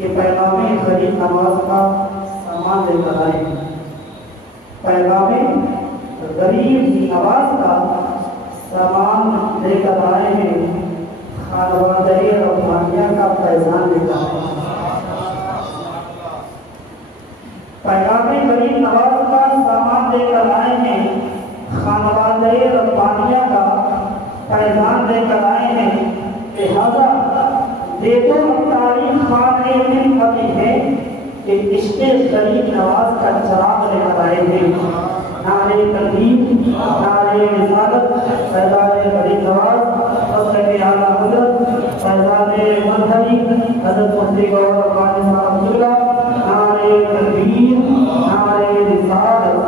کہ پیغام غریب نواز کا سامان لے کر آئے ہیں۔ پیغام غریب نواز کا سامان لے کر آئے ہیں، خانوادہ رحمانیہ کا فیضان لے کر آئے ہیں۔ پیغام غریب نواز کا سامان لے کر آئے ہیں، خانوادہ رحمانیہ کا فیضان لے کر آئے ہیں۔ لہذا دیکھو تاریخ خان دن پتی ہے کہ عشق غریب نواز کا چراغ لے کر آئے ہیں۔ نعرے تکبیر، نعرے رسالت، فیضان غریب نواز، حضرت اعلیٰ حضرت فیضان مظہری حضرت مفتی گوہر ربانی صاحب عبداللہ، نعرے تکبیر، نعرے رسالت۔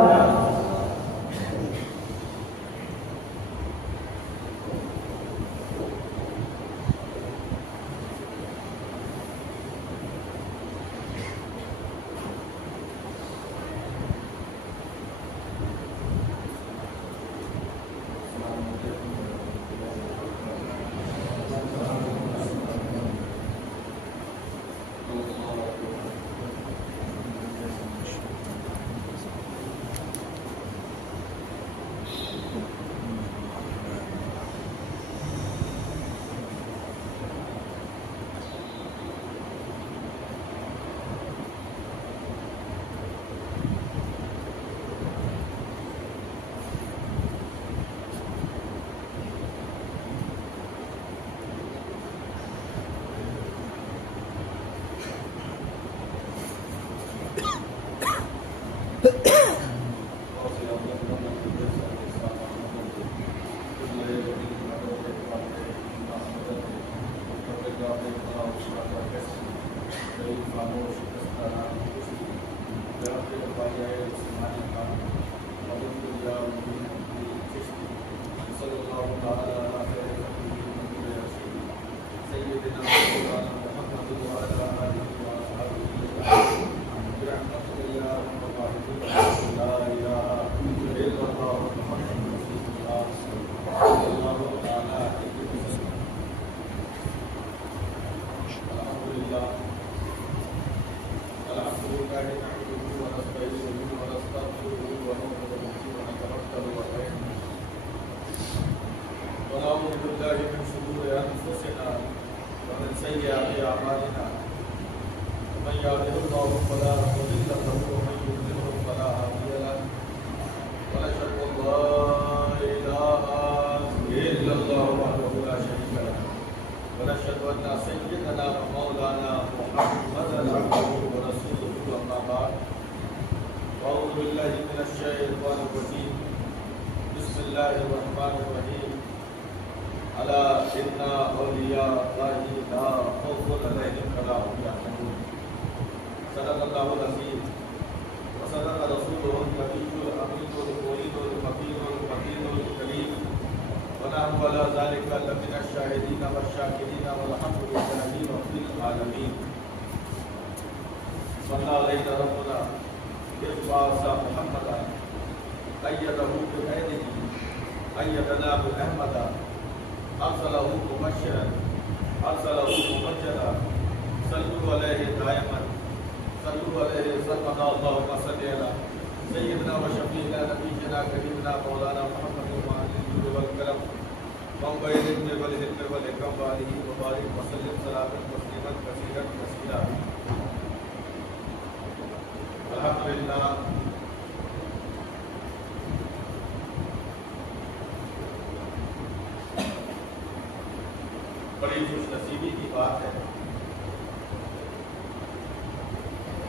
بڑی خوش نصیبی کی بات ہے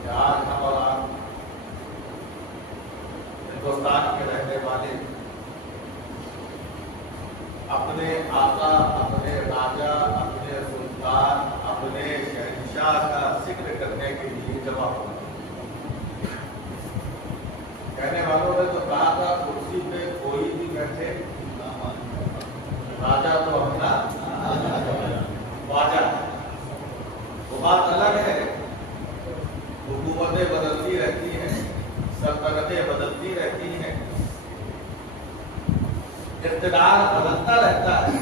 کہ آج ہم اور آپ ہندوستان کے رہنے والے اپنے آقا، اپنے راجا، اپنے سلطان، اپنے شہنشاہ کا ذکر کرنے کے لیے جمع ہو گئے۔ کہنے والوں نے تو کہا تھا کرسی پہ کوئی بھی بیٹھے، راجا تو اپنا واجہ ہے۔ وہ بات الگ ہے، حکومتیں بدلتی رہتی ہیں، سلطنتیں بدلتی رہتی ہیں، اقتدار بدلتا رہتا ہے،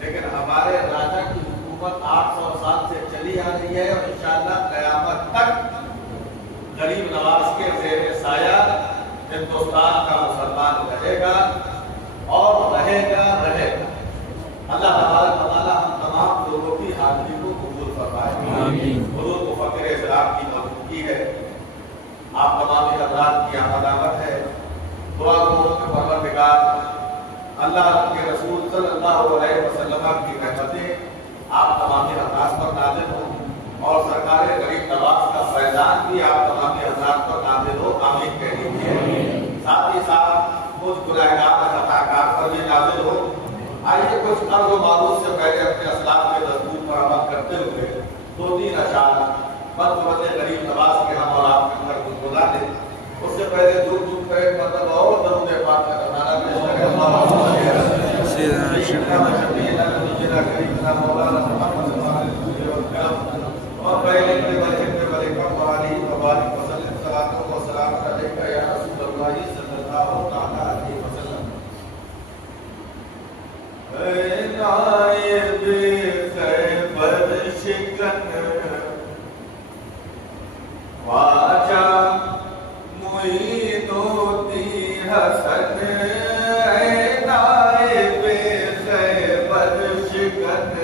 لیکن ہمارے راجا کی حکومت 800 سال سے چلی آ رہی ہے اور انشاءاللہ قیامت تک غریب نواز کے زیر سایہ ہندوستان کا مسلمان رہے گا اور رہے گا اللہ تبارک و تعالیٰ ہم تمام لوگوں کی حاضری کو قبول فرمائے. حضور مفکر اسلام کی موجودگی ہے, آپ تمام حضرات کی آمد ہے. دعا گو کہ پروردگار اللہ کے رسول صلی اللہ علیہ وسلم کی رحمتیں آپ تمام حضرات پر نازل ہوں اور سرکار غریب نواز کا فیضان بھی آپ تمام حضرات پر نازل ہو. آمین کہہ لیجیے. ساتھ ہی ساتھ مجھ گنہگار خطاکار پر بھی نازل ہو. آئیے کچھ عرض و معروف سے پہلے اپنے اسلاف کے دستور پر عمل کرتے ہوئے 2-3 اشعار مرحبت غریب نواز کے ہم اور آپ کے اندر گنگنا دیں. اس سے پہلے دور پہ ایک مطلب اور درود پاک کا نعرہ پیش کریں. اور پہلے کے بچے کے بلیکم والی مبارک وسلم صلوات و سلام علیکہ یا رسول اللہ صلی اللہ علیہ وسلم. اے نائب خیبر شکن خواجہ معین الدین حسن, اے نائب خیبر شکن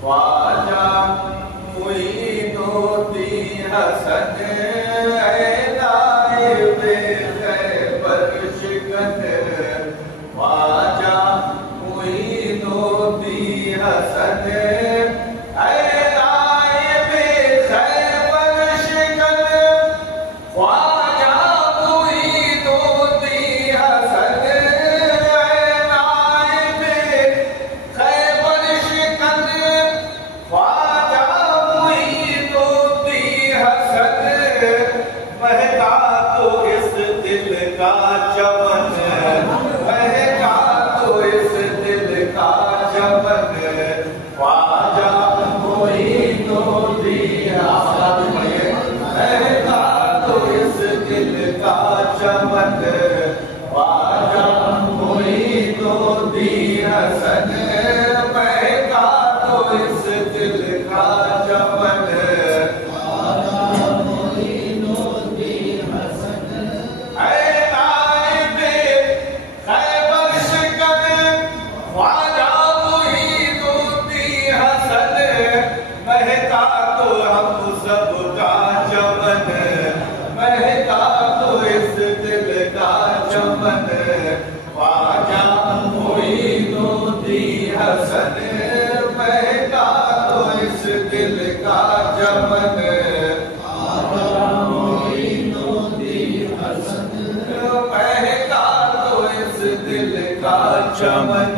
خواجہ معین الدین حسن, اے نائب خیبر شکن خواجہ معین الدین حسن, اے نائب خیبر شکن خواجہ معین الدین حسن, اے نائب خیبر شکن خواجہ معین الدین حسن, مہکا تو اس دل کا چمن, مہکا تو اس دل کا چمن, خواجہ معین الدین حسن, مہکا تو اس دل کا چمن, خواجہ معین الدین حسن, مہکا تو اس دل کا چمن, خواجہ معین الدین حسن, اے نائب خیبر شکن خواجہ معین الدین حسن, مہکا تو ہم سب کا چمن, مہکا تو اس دل کا چمن, خواجہ معین الدین حسن, مہکا تو اس دل کا چمن, خواجہ معین الدین حسن, مہکا تو اس دل کا چمن,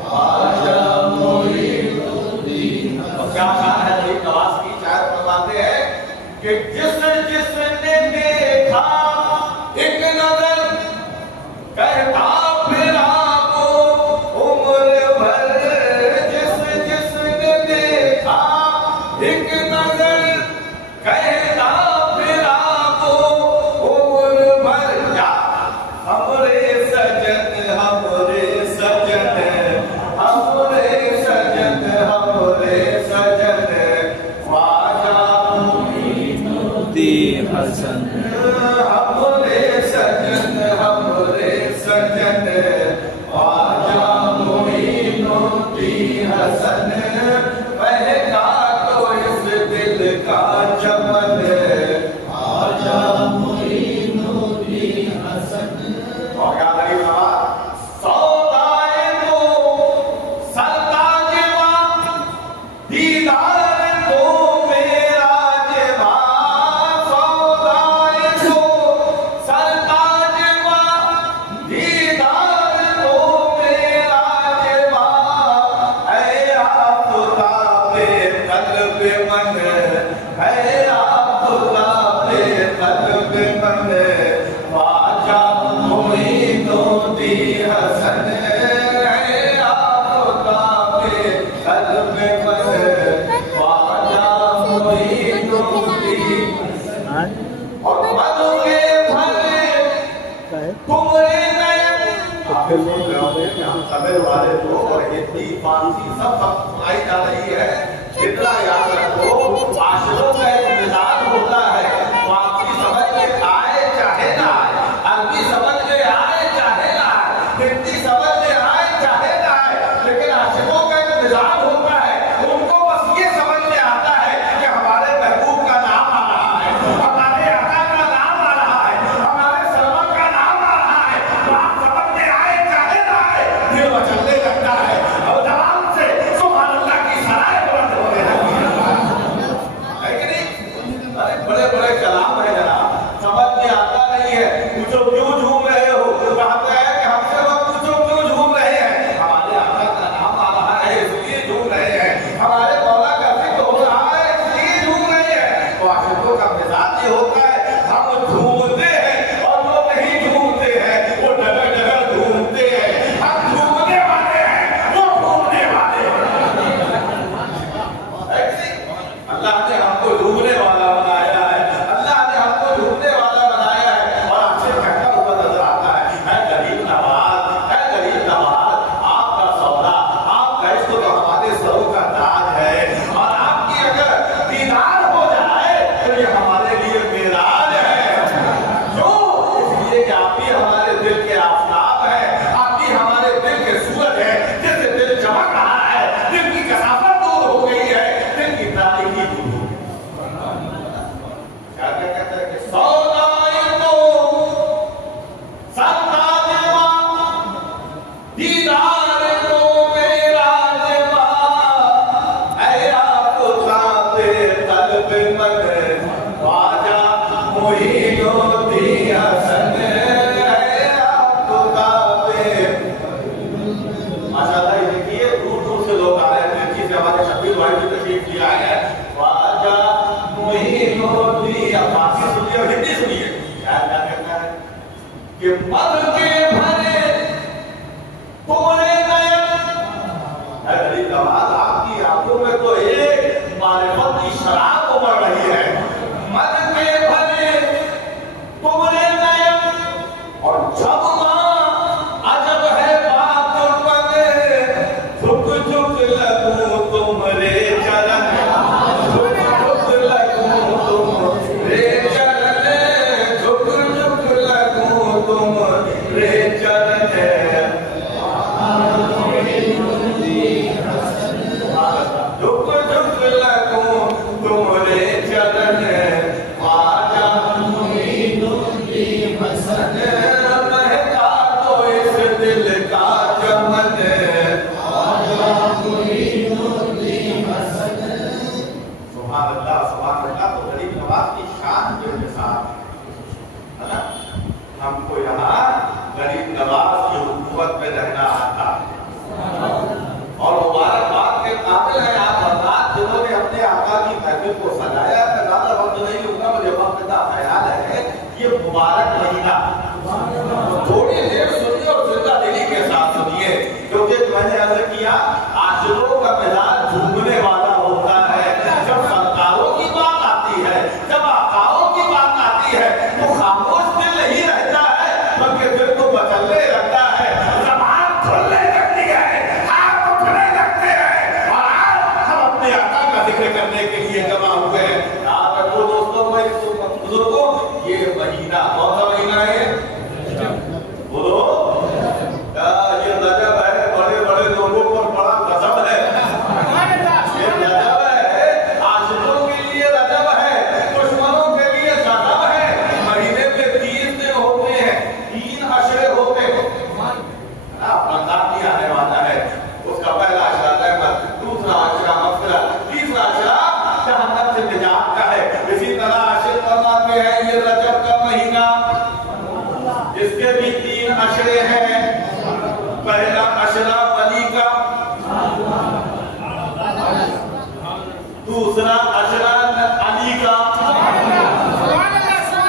خواجہ معین الدین حسن. کیا شان ہے غریب نواز کی, شاید فرماتے ہیں کہ جس جس نے دیکھا ایک نظر کرتا پھرا وہ عمر بھر, جس جس نے دیکھا ایک نظر کرتا پھرا وہ عمر بھر. یا ہمارے سجن, ہمارے سجن, ہمارے سجن, ہمارے سجن, خواجہ معین الدین حسن, ہمارے سجن, ہمارے سجن, خواجہ معین الدین حسن, مہکا تو اس دل کا چمن, خواجہ معین الدین حسن. اور کیا غریب نواز سودائے تو سرتاج ماں, دیدار تو میرا جماں, سودائے تو سرتاج ماں, دیدار تو میرا جماں, اے آفتاب قلب من, اے آفتاب قلب من, خواجہ معین الدین حسن, اے آفتاب قلب من, خواجہ معین الدین حسن. اور مدھو کے بھرے تمہارے نئے خبر والے لوگ اور ہندی فارسی سب سنائی جا رہی ہے کہ اتنا یاد رکھو عاشقوں کا ایک مزاج ہوتا ہے، فارسی سمجھ میں آئے چاہے نہ آئے، عربی سمجھ میں آئے چاہے نہ آئے، ہندی سمجھ میں آئے چاہے نہ آئے، لیکن عاشقوں کا ایک مزاج ہوتا ہے، ان کو بس یہ سمجھ میں آتا ہے کہ ہمارے محبوب کا نام آ رہا ہے، ہمارے آقا کا نام آ رہا ہے، ہمارے سرور کا نام آ رہا ہے، نام سمجھ میں آئے چاہے نہ آئے، دل مچلنے لگتا ہے اور زبان سے سبحان اللہ کی سرائے بلند ہونے لگتی ہے کہ نہیں؟ بڑے بڑے کلام ہے جناب، سمجھ میں آتا نہیں ہے، پوچھو کیوں جھوم رہے ہو؟ کہتے ہیں کہ ہم سے لوگ پوچھو کیوں جھوم رہے ہیں؟ ہمارے آقا کا نام آ رہا ہے اس لیے جھوم رہے ہیں، ہمارے مولا کا ذکر ہو رہا ہے اس لیے جھوم رہے ہیں۔ تو عاشقوں کا مزاج یہ ہوتا ہے، ہم جھومتے ہیں اور وہ نہیں جھومتے ہیں، وہ جگہ جگہ جھومتے ہیں، ہم جھومنے والے ہیں، وہ گھومنے والے ہیں۔ اللہ نے ہم کو ڈوبنے والا بنایا ہے، اللہ نے ہم کو ڈوبنے والا بنایا ہے، اور آپ سے کہتا ہوا نظر آتا ہے، اے غریب نواز، اے غریب نواز، آپ کا سودا، آپ کا عشق تو ہمارے سروں کا تاج ہے، اور آپ کی اگر دیدار ہو جائے تو یہ ہمارے لیے معراج ہے۔ کیوں؟ اس لیے کہ آپ ہی ہمارے دل کے آفتاب ہیں، آپ ہی ہمارے دل کے سورج ہیں، جس سے دل چمک رہا ہے، دل کی کثافت دور ہو گئی ہے، دل کی تاریکی دور ہو گئی۔ کیا کہتے ہیں کہ سودائی تو ستا دیوا، دیدار تو میرا دیوا، اے آپ تاتے قلب من خواجہ معین الدین حسن، اے آپ تاتے۔ ماشاءاللہ یہ دیکھیے دور دور سے لوگ آ رہے ہیں، ترکی سے ہمارے شبیر بھائی بھی تشریف لے آئے ہیں، خواجہ معین الدین، فارسی سنیے اور ہندی سنیے، کیا کہتا ہے کہ مد کے بھرے تمہارے نئے، اے غریب نواز، آپ کی آنکھوں میں تو ایک معرفت کی شراب ابل رہی ہے، مد کے بھرے تمہارے نئے، اور جب ماں عجب ہے بات ترپن، جھک جھک لگوں تمہارے چرن، جھک جھک لگوں تمہارے چرن، جھک جھک لگوں تمہارے چرن، جھک جھک لگوں تمہارے چرن، خواجہ معین الدین حسن، مہکا دو اس دل کا چمن، خواجہ معین الدین حسن۔ سبحان اللہ سبحان اللہ۔ تو غریب نواز کی شان کے ساتھ ہے نا، ہم کو یہاں غریب نواز کی حکومت میں رہنا آتا، اور مبارکباد کے قابل ہیں آپ حضرات جنہوں نے اپنے آقا کی محفل کو سجایا۔ میں زیادہ وقت نہیں لوں گا، مجھے وقت کا خیال ہے یہ مبارک مہینہ تھوڑی دیر سنیے اور زندہ دلی کے ساتھ سنیے، کیونکہ میں نے عرض کیا عاشقوں کا مزاج جھومنے والا ہوتا ہے۔ جب سرکاروں کی بات آتی ہے، جب آقاؤں کی بات آتی ہے تو خاموش دل نہیں رہتا ہے، بلکہ دل کو بچلنے لگتا ہے، زبان کھلنے لگتی ہے، ہاتھ اٹھنے لگتے ہیں، اور آج ہم اپنے آقا کا ذکر کرنے کے لیے جمع ہوئے ہیں۔ یاد رکھو دوستوں، بزرگوں، یہ مہینہ کون سا مہینہ ہے؟ بولو، یہ رجب ہے، بڑے بڑے لوگوں پر بڑا غضب ہے، یہ رجب ہے، عاشقوں کے لیے رجب ہے، دشمنوں کے لیے غضب ہے۔ مہینے میں 30 دن ہوتے ہیں، 3 عشرے ہوتے ہیں، رمضان بھی آنے والا ہے، اس کا پہلا عشرہ رحمت، دوسرا عشرہ مغفرت، تیسرا عشرہ جہنم سے نجات کا ہے۔ اسی طرح عاشق فرماتے ہیں یہ رجب کا مہینہ، اس کے بھی 3 عشرے ہیں۔ پہلا عشرہ ولی کا، دوسرا عشرہ علی کا،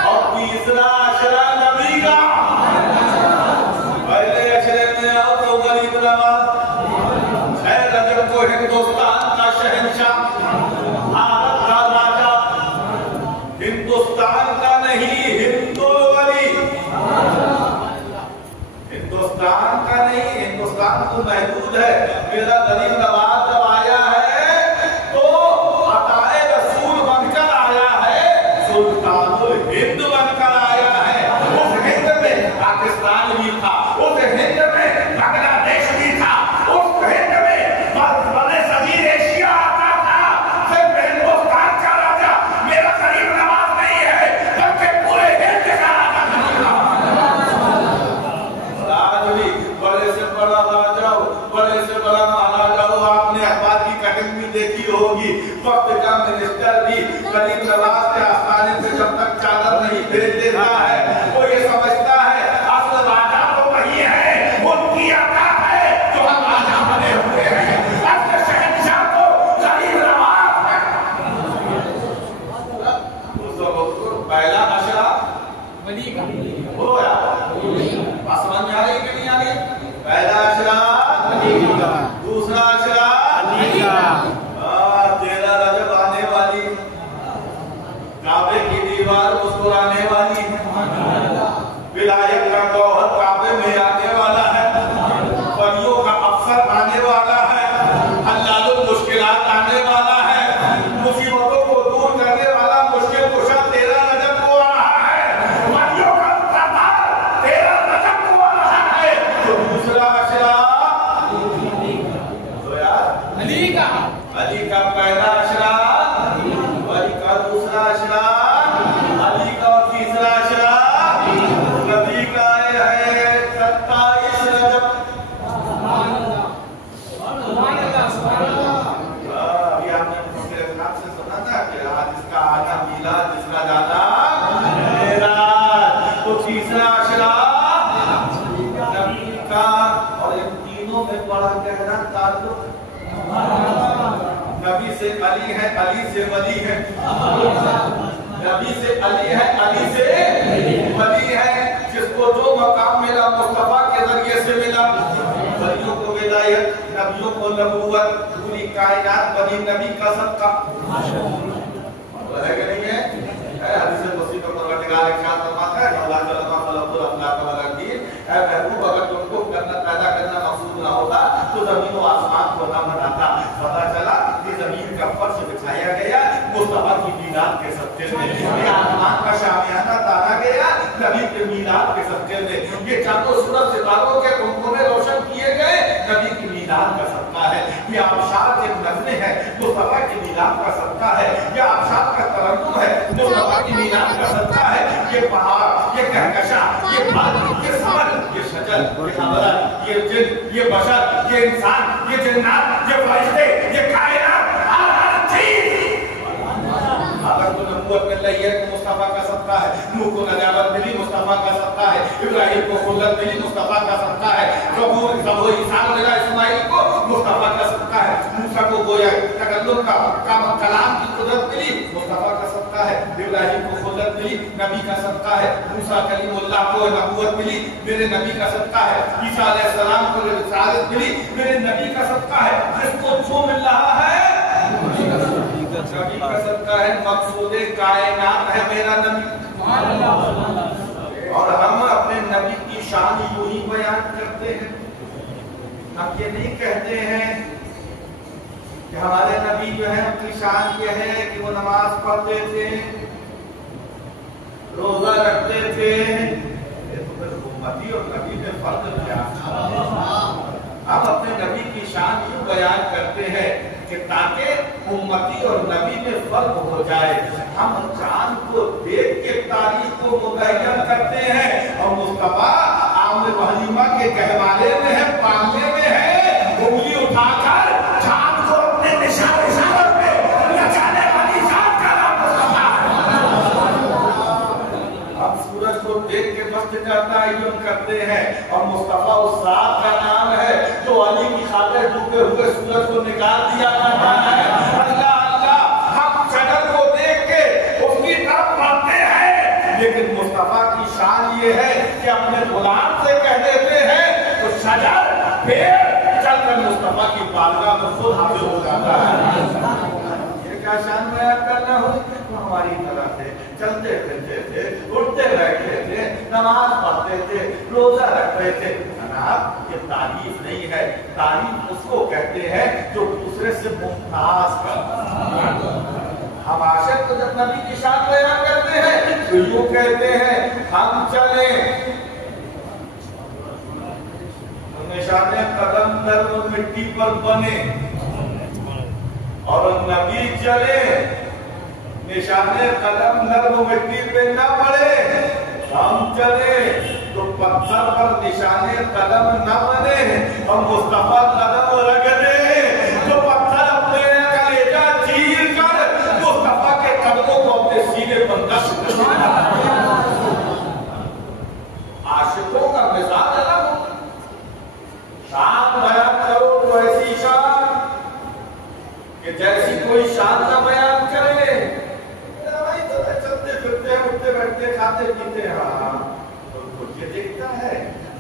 اور تیسرا عشرہ نبی کا۔ پہلے عشرے میں آؤ تو غریب نواز، اے رجب کو ہندوستان کا شہنشاہ، بھارت کا راجا، ہندوستان کا نہیں ہندو ولی، ہندوستان کا نہیں، ہندوستان تو محدود ہے۔ میرا غریب نواز جب آیا ہے تو بولو یار بات سمجھ میں آ رہی کہ نہیں آ رہی؟ پہلا اشرا علی کا، دوسرا اشرا علی کا، 13 رجب آنے والی، کعبے کی دیوار مسکرانے والی، ولایت کا گوہر کعبے میں آنے والا ہے، پریوں کا افسر آنے والا ہے، حلال المشکلات آنے والا ہے، مصیبتوں کو دور کرنے والا مشکل کشا 13 رجب کو آ رہا ہے، پریوں کا سردار 13 رجب کو آ رہا ہے۔ تو دوسرا اشرا علی کا، علی کا پہلا اشرا، علی کا دوسرا اشرا علی کا، اور تیسرا اشرا نبی کا ہے 27 رجب۔ ابھی آپ نے میرے خلاف سے سنا تھا کہ آج اس کا آنا میلاد، جس کا جانا معراج، تو تیسرا اشرا نبی کا، اور ان تینوں میں بڑا گہرا تعلق نبی سے علی ہے، علی سے ولی ہے، نبی سے علی ہے، علی سے ولی ہے، جس کو جو مقام ملا مصطفیٰ کے ذریعے سے ملا، ولیوں کو ولایت، نبیوں کو نبوت، پوری کائنات بنی نبی کا صدقہ ہے کہ نہیں ہے؟ حدیث قدسی میں پروردگار ارشاد فرماتا ہے اللہ تعالیٰ خلق الافلاک والارضین، اے محبوب اگر تم کو پیدا کرنا مقصود نہ ہوتا تو زمین و آسمان کو نہ بناتا۔ پتہ چلا کہ زمین کا فرش بچھایا گیا مصطفیٰ کی میلاد کے صدقے میں، یہ آسمان کا شامیانہ تانا گیا نبی کے میلاد کے صدقے میں، یہ چاندوں سورج ستاروں کے قمقمے روشن کیے گئے نبی کی میلاد کا صدقہ ہے، یہ آبشار کے نغمے ہیں مصطفیٰ کی میلاد کا صدقہ ہے، یہ آبشار کا ترنم ہے مصطفیٰ کی میلاد کا صدقہ ہے، یہ پہاڑ، یہ کہکشاں، یہ پھل، یہ ثمر، یہ شجر، یہ حضرت، یہ جن، یہ بشر، یہ انسان، یہ جنات، یہ فرشتے، یہ کائنات، ہر چیز اگر تو نبوت مل رہی ہے تو مصطفیٰ کا صدقہ ہے، نوح کو نجات ملی مصطفیٰ کا صدقہ ہے، ابراہیم کو خلت ملی مصطفیٰ کا صدقہ ہے، زبور عیسیٰ علیہ اسماعیل کو مصطفیٰ کا صدقہ ہے، موسیٰ کو گویا تکلم کا کلام کی قدرت ملی مصطفیٰ کا صدقہ ہے، ابراہیم کو خلت ملی نبی کا صدقہ ہے، موسیٰ کلیم اللہ کو نبوت ملی میرے نبی کا صدقہ ہے، عیسیٰ علیہ السلام کو رسالت ملی میرے نبی کا صدقہ ہے، جس کو جو مل رہا ہے نبی کا صدقہ ہے، مقصود کائنات ہے میرا نبی، اور ہم اپنے نبی کی شان یوں ہی بیان کرتے ہیں، ہم یہ نہیں کہتے ہیں کہ ہمارے نبی جو ہے ان کی شان یہ ہے کہ وہ نماز پڑھتے تھے، روزہ رکھتے تھے، تو پھر امتی اور نبی میں فرق کیا؟ ہم اپنے نبی کی شان یوں بیان کرتے ہیں کہ تاکہ امتی اور نبی میں فرق ہو جائے، ہم چاند کو دیکھ کے تاریخ کو متعین کرتے ہیں، اور مصطفیٰ عامر وحلیمہ کے گہوارے میں ہے، پانگے میں ہے، انگلی اٹھا کر چاند کو اپنے نشان پہ نچانے والی ذات کا نام مصطفیٰ ہے۔ ہم سورج کو دیکھ کے مست کا تعین کرتے ہیں، اور مصطفیٰ اس ذات کا نام ہے جو علی کی خاطر ڈوبے ہوئے سورج کو نکال دیا کرتا ہے۔ اللہ اللہ، ہم شجر کو دیکھ کے اس کی طرف بڑھتے ہیں، لیکن مصطفیٰ کی شان یہ ہے کہ اپنے غلام سے کہہ دیتے ہیں تو شجر پیڑ چل کر مصطفیٰ کی بارگاہ میں خود حاضر ہو جاتا ہے۔ یہ کیا شان بیان کرنا ہو؟ ہماری طرح سے چلتے پھرتے تھے، اٹھتے بیٹھتے تھے، نماز پڑھتے تھے، روزہ رکھتے تھے۔ جناب یہ تعریف نہیں ہے، تعریف اس کو کہتے ہیں جو دوسرے سے ممتاز کرتا۔ ہم عاشق کو جب نبی کی شان بیان کرتے ہیں تو یوں کہتے ہیں ہم چلیں نشان قدم در وہ مٹی پر بنے، اور نبی چلے نشان قدم در وہ مٹی پہ نہ پڑے، ہم چلے تو پتھر پر نشان قدم نہ بنے، اور مصطفیٰ قدم رکھ دے تو پتھر اپنے کلیجہ چیر کر مصطفیٰ کے قدموں کو اپنے سینے پر نشر کر دے۔ عاشقوں کا مزاج الگ ہو، شان بیان کرو تو ایسی شان کہ جیسی کوئی شان نہ بیان کرے۔ چلتے پھرتے اٹھتے بیٹھتے کھاتے پیتے، ہاں تو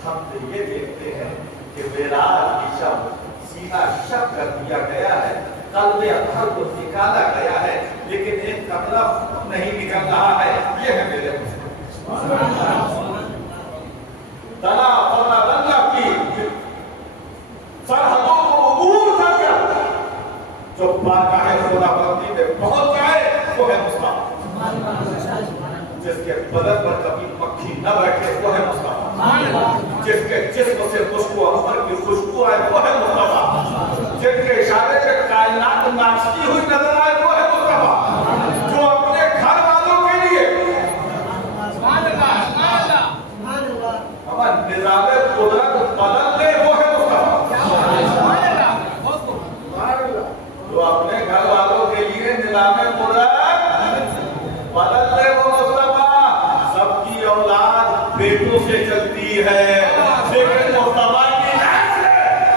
हम तो ये देखते हैं कि मेराज की शब्द सीधा शब्द कर दिया गया है, कल्बे अत्थर को निकाला गया है, लेकिन एक कतरा नहीं निकल रहा है। ये है मेरे तला तला तला की सरहदों को अबूर कर जो बारगाह खुदाबंदी में पहुंच जाए वो है मुस्तफा। जिसके बदन पर कभी मक्खी न बैठे वो है मुस्तफा। जिसके जिस्म से खुशबू अमर की खुशबू आए वो है मुस्तफा। जिनके इशारे से कायनात नाचती हुई नजर आए वो है मुस्तफा। जो अपने घर वालों के लिए हमारे निजामे कुदरत बदल दे वो है मुस्तफा। जो अपने घर वालों के लिए निजामे कुदरत बदल दे वो मुस्तफा। सबकी औलाद बेटों से चलती है, लेकिन मुस्तफा की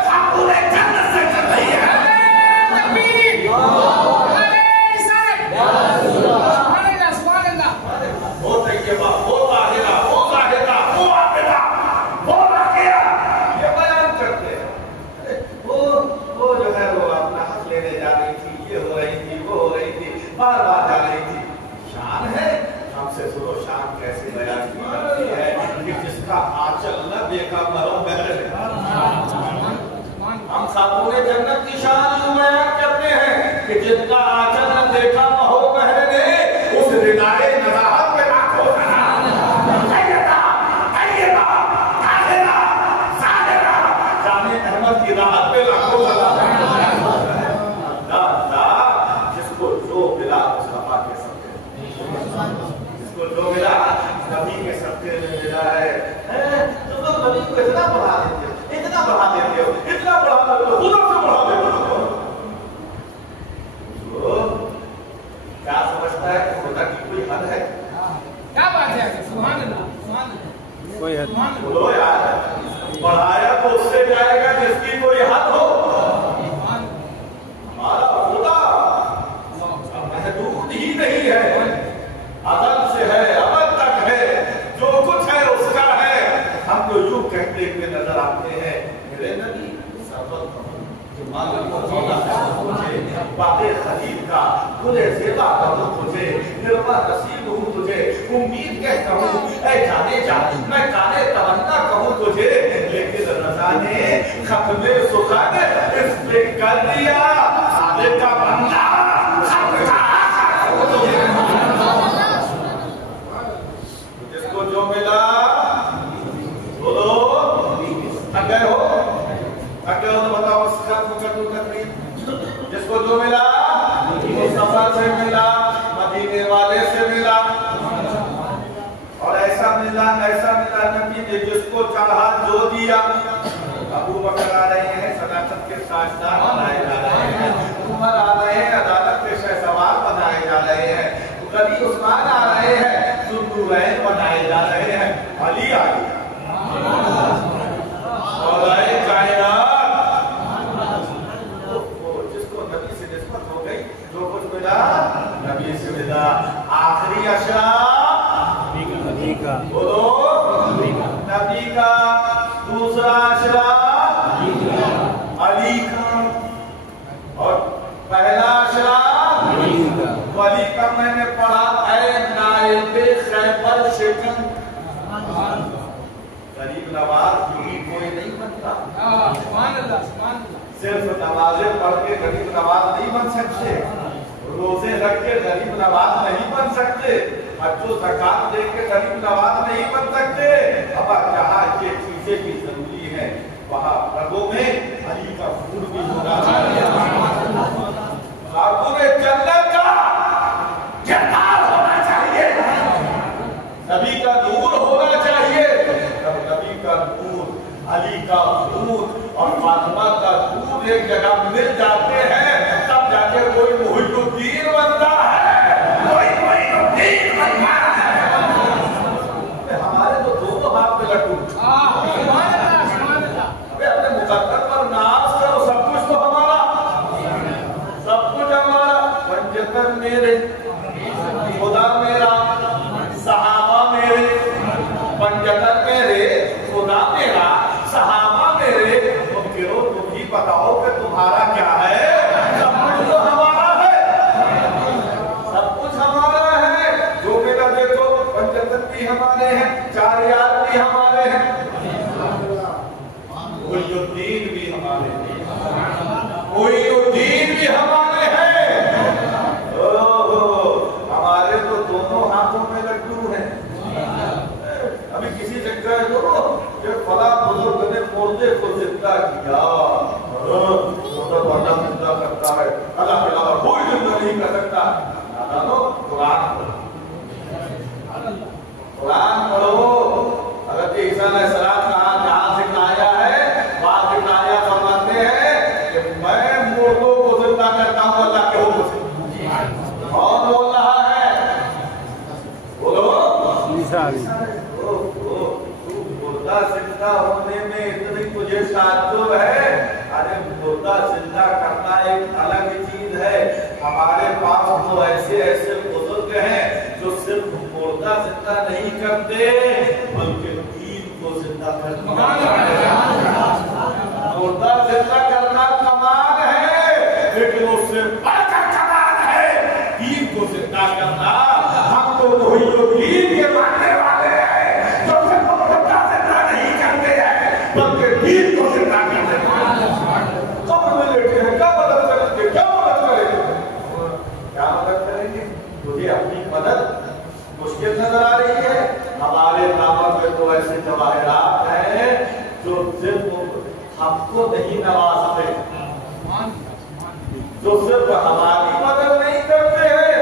हम पूरे जन्नत से चल रही है। वो तैयबा, वो ताहिरा, वो जाहिदा, वो आबिदा, वो राकिया, ये बयान करते हैं। वो जो है वो अपना हक लेने जा रही थी, ये हो रही थी, वो हो रही थी, बार बार जा रही थी। शान है, हमसे सुनो शान कैसे बयान की जाती है कि जिसका आंचल न देखा मरो बहरे। हम खातूने जन्नत की शान यूं बयान करते हैं कि जिसका आंचल न देखा महो बहरे ने उस रिदाए नज़ाहत पे लाखों जाने अहमद की राहत पे लाखों जिसको जो मिला मुस्तफा के सबके, जिसको जो मिला नबी के सबके में मिला है। तुम लोग नबी को इतना बढ़ा देते हो, इतना बढ़ा देते हो, इतना बढ़ा देते हो, खुदा से बढ़ा देते हो। क्या समझता है खुदा की कोई हद है? क्या बात है? सुभान अल्लाह, सुभान अल्लाह, कोई हद नहीं। बोलो यार, बढ़ाया तो उससे जाएगा जिसकी कोई हद हो। हमारा खुदा महदूद ही नहीं है, अज़ल से है, अबद तक है, जो कुछ है उसका है। हम तो यूं कहते हुए नजर आते हैं, मेरे नबी सरवत बातें खलील का खुले सेवा करूं तुझे, निर्भर नसीब हूं तुझे, उम्मीद कहता हूं ऐ जाने जा, मैं काने तमन्ना कहूं तुझे, लेकिन रज़ा ने खत्मे सुखद इस पे कर दिया साले का बंदा। जिसको जो मिला बोलो, अगर हो तो बताओ जिसको जो मिला वो सफर से मिला, मदीने वाले से मिला, और ऐसा मिला नबी ने जिसको चाहा जो दिया। अबू बकर आ रहे हैं, सदाकत के साझेदार बनाए जा रहे हैं, उमर आ रहे हैं, अदालत के शहसवार बनाए जा रहे हैं, गली उस्मान आ रहे हैं, सुन्नूरैन बनाए जा रहे हैं, अली आ गया और आए कायनात। जिसको नबी से निस्बत हो गई, जो कुछ मिला नबी से मिला। आखिरी अशरा नबी का, बोलो नबी का, दूसरा अशरा अली का, और पहला अशरा वली का। मैंने पढ़ा ऐ नाइबे खैबर शिकन, गरीब नवाज भी कोई नहीं बनता। सुभान अल्लाह, सुभान अल्लाह। सिर्फ नमाजें पढ़ के गरीब नवाज नहीं बन सकते, रोजे रख के गरीब नवाज नहीं बन सकते, हज्जो ज़कात दे के गरीब नवाज नहीं बन सकते। अब जहाँ ये चीजें भी जरूरी है, वहाँ रगों में अली का खून भी होना चाहिए, पूरे जन्नत का जन्नत होना चाहिए, नबी का नूर होना चाहिए। जब नबी का नूर, अली का दूध और फातिमा का दूध एक जगह मिल जाते हैं, तब जाके कोई मुहिद्दीन बनता है, कोई मुहिद्दीन बनता है। हमारे तो दोनों हाथ में लड्डू, अपने मुकद्दर पर नाज करो, सब कुछ तो हमारा, सब कुछ हमारा। पंजतन मेरे, खुदा मेरा, सहाबा मेरे, पंजतन मेरे, खुदा खुदा मेरा, सहाबा मेरे, तुम गिरो, तुम ही बताओ कि तुम्हारा क्या है? सब कुछ तो हमारा है, सब कुछ हमारा है। जो मेरा देखो, पंचतत्व भी हमारे हैं, 4 याद भी हमारे हैं, मुइनुद्दीन भी हमारे हैं, मुइनुद्दीन भी हमारे हैं। ओहो, हमारे तो दोनों हाथों में लड्डू हैं। अभी किसी से कह दो कि फला बुजुर्ग ने मुर्दे को जिंदा किया, तो बड़ा जिंदा करता है, अल्लाह के अलावा कोई जिंदा नहीं कर सकता। जानो, कुरान पढ़ो, कुरान पढ़ो। हज़रत ईसा अलैहिस्सलाम कहाँ से आया है? बात आया फरमाते हैं कि मैं मुर्दों को जिंदा करता हूँ अल्लाह के हुक्म से। कौन बोल रहा है? बोलो। मुर्दा जिंदा होने में इतनी तुझे ताज्जुब है? अरे मुर्दा जिंदा करना एक अलग चीज है। हमारे पास तो ऐसे ऐसे बुजुर्ग हैं जो सिर्फ मुर्दा जिंदा नहीं करते बल्कि दीन को जिंदा करते हैं। मुर्दा जिंदा करना कमाल है, लेकिन उससे बढ़कर कमाल है दीन को जिंदा करना। हम तो वही जो दीन के मानने वाले हैं, जो सिर्फ मुर्दा जिंदा नहीं करते हैं बल्कि दीन को जिंदा करते हैं। कब्र में लेटे हैं, क्या मदद करेंगे? क्या मदद करेंगे? क्या मदद करेंगे? तुझे अपनी मदद मुश्किल नजर आ रही है? हमारे दामन में तो ऐसे जवाहरात हैं जो सिर्फ हमको नहीं नवाजते, जो सिर्फ हमारी मदद नहीं करते हैं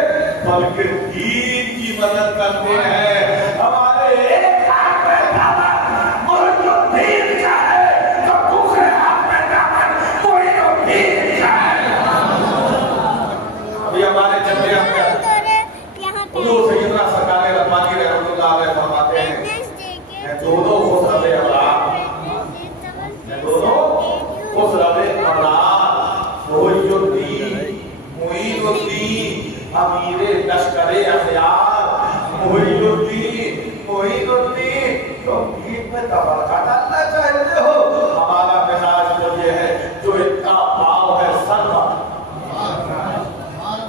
बल्कि दीन की मदद करते हैं। हमारे एक हाथ में दामन मुइनुद्दीन का है, तो दूसरे हाथ में दामन मुइनुद्दीन का है। अभी हमारे जन्मे सैयदना सरकार रब्बानी रहमतुल्लाह अलैह फरमाते हैं, दोनों खुसरवे अबरार, दोनों खुसरवे अबरार, मुइनुद्दीन अमीरे लश्करे अखयार, मुइनुद्दीन तो दीन में तबरका डालना चाहते हो? हमारा मिजाज तो ये है, जो इनका पाँव है सर पर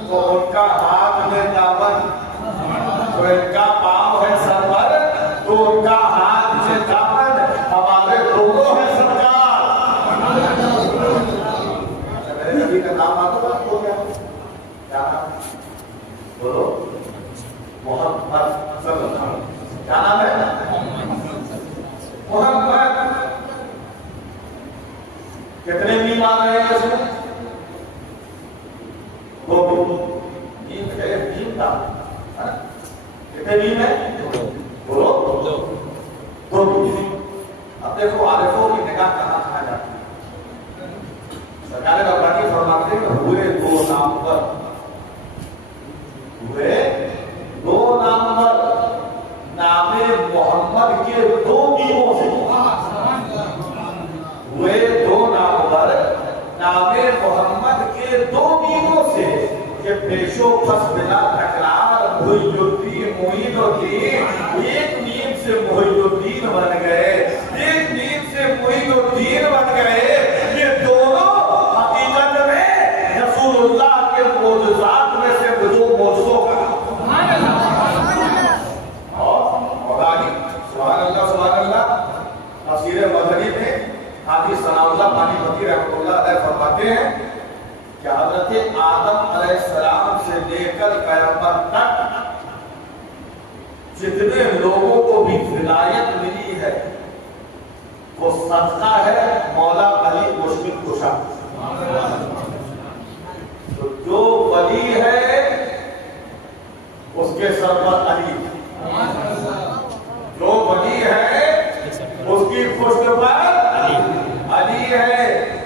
तो उनका हाथ में दामन, तो इनका पाँव है सर पर तो उनका हाथ में दामन, हमारे दोनों है सरकार। मेरे नबी का नाम आता है आपको? क्या नाम? बोलो। मोहम्मद सल्लल्लाहु अलैहि वसल्लम। क्या नाम है? मोहम्मद। कितने मीम आ रहे हैं इसमें? दो मीम है, मीम का कितने मीम है? बोलो। दो मीम। अब देखो आरिफों की निगाह कहाँ कहाँ जाती है। सरकार रब्बानी फरमाते हैं हुए दो नामवर, हुए दो नामवर नामे मोहम्मद के दो मीमों से, हुए दो नामवर नामे मोहम्मद के दो मीमों से कि पेशो पस बिना तकरार मुइनुद्दीन, एक मीम से मुइनुद्दीन बन गए, एक मीम से मुइनुद्दीन बन गए। ये दोनों हकीकत में रसूलुल्लाह के मोजज़ात में से दो मोजज़ों का सुभान अल्लाह। तफसीर मदनी में हाजी सनाउल्लाह पानीपती रहमतुल्लाह अलैह फरमाते हैं कि हज़रत आदम अलैहिस्सलाम से लेकर क़यामत तक जितने लोगों को भी हिदायत मिली है वो सदका है मौला अली मुश्किल कुशा। तो जो वली है उसके सर पर अली, जो वली है उसकी पुष्ट पर अली है।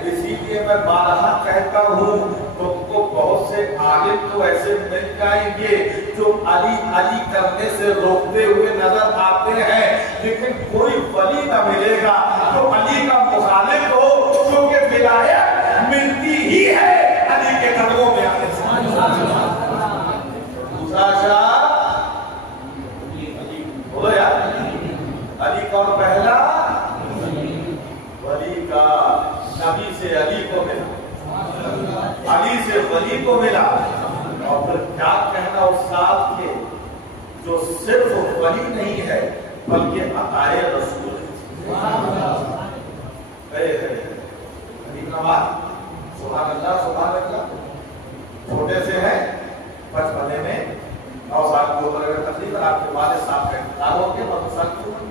इसीलिए मैं बारहा कहता हूँ तुमको बहुत से आलिम तो ऐसे मिल जाएंगे जो अली अली करने से रोकते हुए नजर आते हैं, लेकिन कोई वली न मिलेगा जो अली का मुखालिफ हो, क्योंकि विलायत मिलती ही है अली के कदमों में आने से। दूसरा शाह बोलो यार, अली कौन? पहला से अली को मिला, अली से वली को मिला, और फिर क्या कहना उस साथ के जो सिर्फ वली नहीं है बल्कि अताए रसूल है। सुभान अल्लाह सुभान अल्लाह। छोटे से हैं, बचपने में 9 साल की उम्र में तकरीबन आपके वाले साहब का इंतकाल हो गया, 12 साल की उम्र।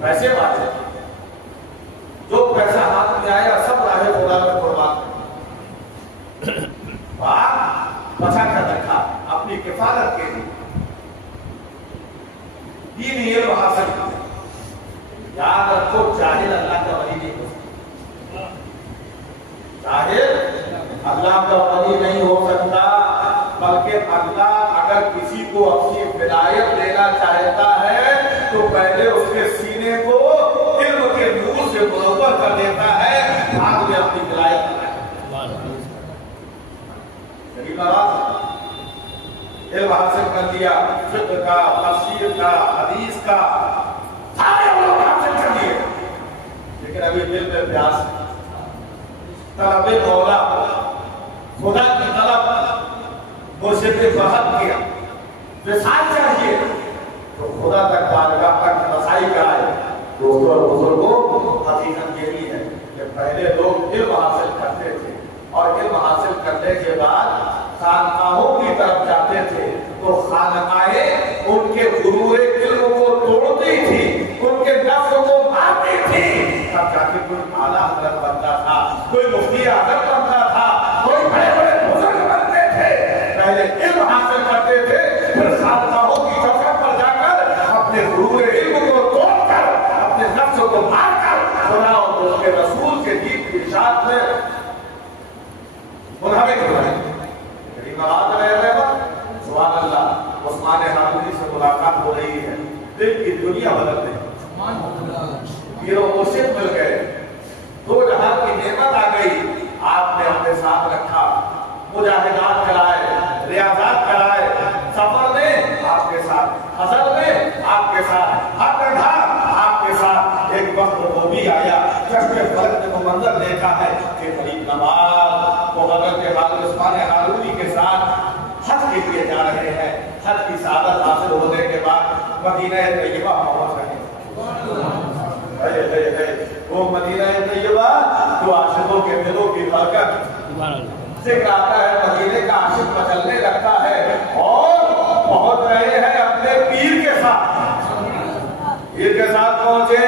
पैसे वाले जो पैसा हाथ में आया सब राहे खुदा में कुर्बान बचा कर रखा अपनी किफायत के लिए। दीन ये हासिल याद रखो, जाहिल अल्लाह का वली नहीं हो सकता, जाहिल अल्लाह का वली नहीं हो सकता, बल्कि अल्लाह अगर किसी को अपनी विलायत देना चाहता है तो पहले उसके सीने को इल्म के नूर से मुनव्वर कर देता है, बाद में अपनी विलायत इल्म हासिल कर लिया, फिक्र का, तफसीर का, हदीस का, सारे उल्म हासिल कर लिए, लेकिन अभी दिल में प्यास, तलबे मौला, खुदा की तलब मुझसे बहत किया, विसाल चाहिए तो खुदा तक बारगाह तक रसाई कराए। दोस्तों और बुजुर्गों, हकीकत यही है कि पहले लोग इल्म हासिल करते थे और इल्म हासिल करने के बाद खानकाहों की तरफ जाते थे, तो खानकाहें उनके गुरूर इल्म को तोड़ती थी, उनके नफ्स को मारती थी। तब जाके कोई आला हज़रत बनता था, कोई मुफ्ती आज़म बनता था, कोई बड़े बड़े बुजुर्ग बनते थे। पहले इल्म हासिल करते थे, फिर खानकाहों की सफर पर जाकर अपने गुरूर इल्म को तोड़कर, अपने नफ्स को मारकर खुदा और उसके रसूल के दीन की इशाअत में मुनाफिक हुए। सुभान अल्लाह। उस्मान हारूनी से मुलाकात हो रही है, दिल की दुनिया बदल गई, हीरो मुर्शिद मिल गए, दो जहां की नेमत आ गई। आपने अपने साथ रखा, मुजाहिदात कराए, रियाजात कराए, सफर में आपके साथ, हसल में आपके साथ, हर जगह आपके साथ। एक वक्त वो भी आया, चश्मे फलक ने वो मंजर देखा है कि करीब नवाज वो हजरत हाज़िर उस्मान हारूनी के साथ हज के लिए जा रहे हैं। हज की सादत हासिल होने के बाद मदीना तैयबा पहुंच रहे हैं। वो मदीना तैयबा जो आशिकों के दिलों की बरकत जिक्र आता है, मदीने का आशिक मचलने लगता है और पहुंच रहे हैं अपने पीर के साथ। पीर के साथ पहुंचे,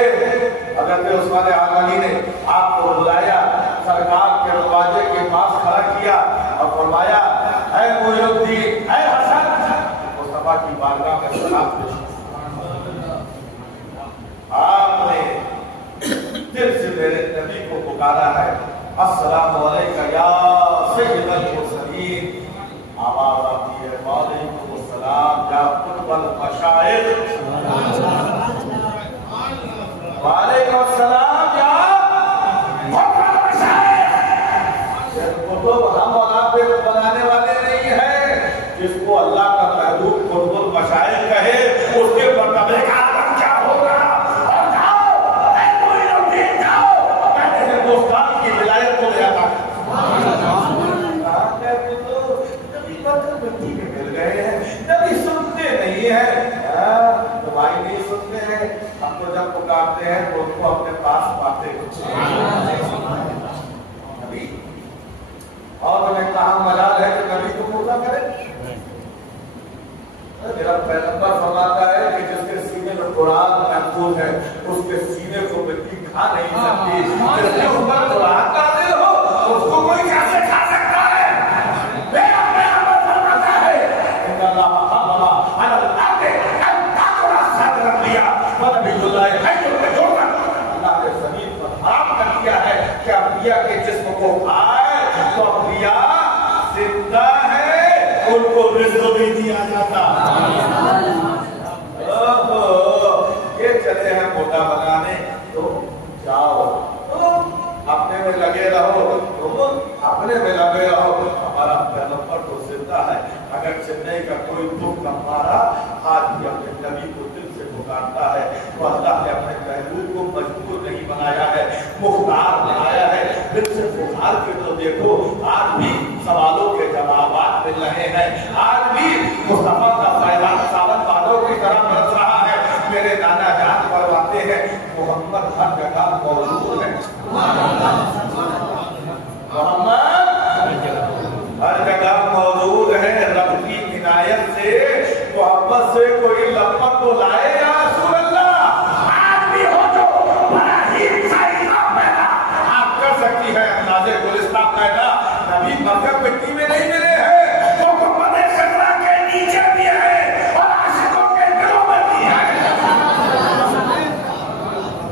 हज़रत उस्मान हारूनी ने आपको बुलाया, सरकार के दरवाजे के पास खड़ा किया और फरमाया, ऐ मोइनुद्दीन, ऐ हसन, मुस्तफा की बारगाह में सलाम पेश। आपने दिल से मेरे नबी को पुकारा है, अस्सलामु अलैका या सय्यदल मुरसलीन। आवाज आती है, वालेकुम अस्सलाम या कुतुबल मशाइख, वालेकुम अस्सलाम या कुतुबल मशाइख। कुतुब हम और आप बनाने वाले नहीं है, जिसको अल्लाह का महबूब कुतुबुल मशाइख कहे उसके मर्तबे का आलम क्या होगा। और जाओ, ऐ मोइनुद्दीन जाओ, कहते हैं दोस्तान की विलायत को ले आता। मिट्टी में मिल गए हैं, नबी सुनते नहीं है, तुम्हारी नहीं सुनते हैं, हम तो जब पुकारते हैं तो उनको अपने पास पाते नबी। और मैंने कहा मजाल है कि नबी को पूरा करे। मेरा पैगंबर फरमाता है कि जिसके सीने में कुरान महफूज है उसके सीने को मिट्टी खा नहीं सकती। जिसके ऊपर कुरान नाज़िल हो उसको कोई कैसे खा सकता है। मेरा पैगंबर फरमाता है अल्लाह हम्मा अल आके ताकुरा सदर दिया और बिल्लाह हय्युल कयूम। अल्लाह ने ज़मीन पर हराम कर दिया है कि अंबिया के जिस्म को खाए, तो अंबिया जिंदा है उनको रिज़्क़ भी दिया जाता। ये चले हैं मोटा बनाने, तो जाओ अपने में लगे रहो, अपने में लगे रहो। हमारा पैगंबर तो जिंदा है, अगर चेन्नई का कोई दुख हमारा आज भी अपने नबी को दिल से पुकारता है, तो अल्लाह ने अपने महबूब को मजबूर नहीं बनाया है, मुख्तार बनाया है। देखो आज भी सवालों के जवाबात मिल रहे हैं, आज भी मुस्तफा का फैजान सावन बादलों की तरह बरस रहा है। मेरे नाना जान फरमाते हैं मोहम्मद हर जगह मौजूद है, मोहम्मद हर जगह मौजूद है। रब की इनायत से मोहम्मद से कोई लपट तो लाए या रसूल अल्लाह। आज भी हो जो बड़ा ही आप कर सकती है अंदाजे गुलिस्तान पैदा। नबी मक्का मिट्टी में नहीं मिले हैं, तो मोहम्मद शजरा के नीचे भी है और आशिकों के दिलों में भी है।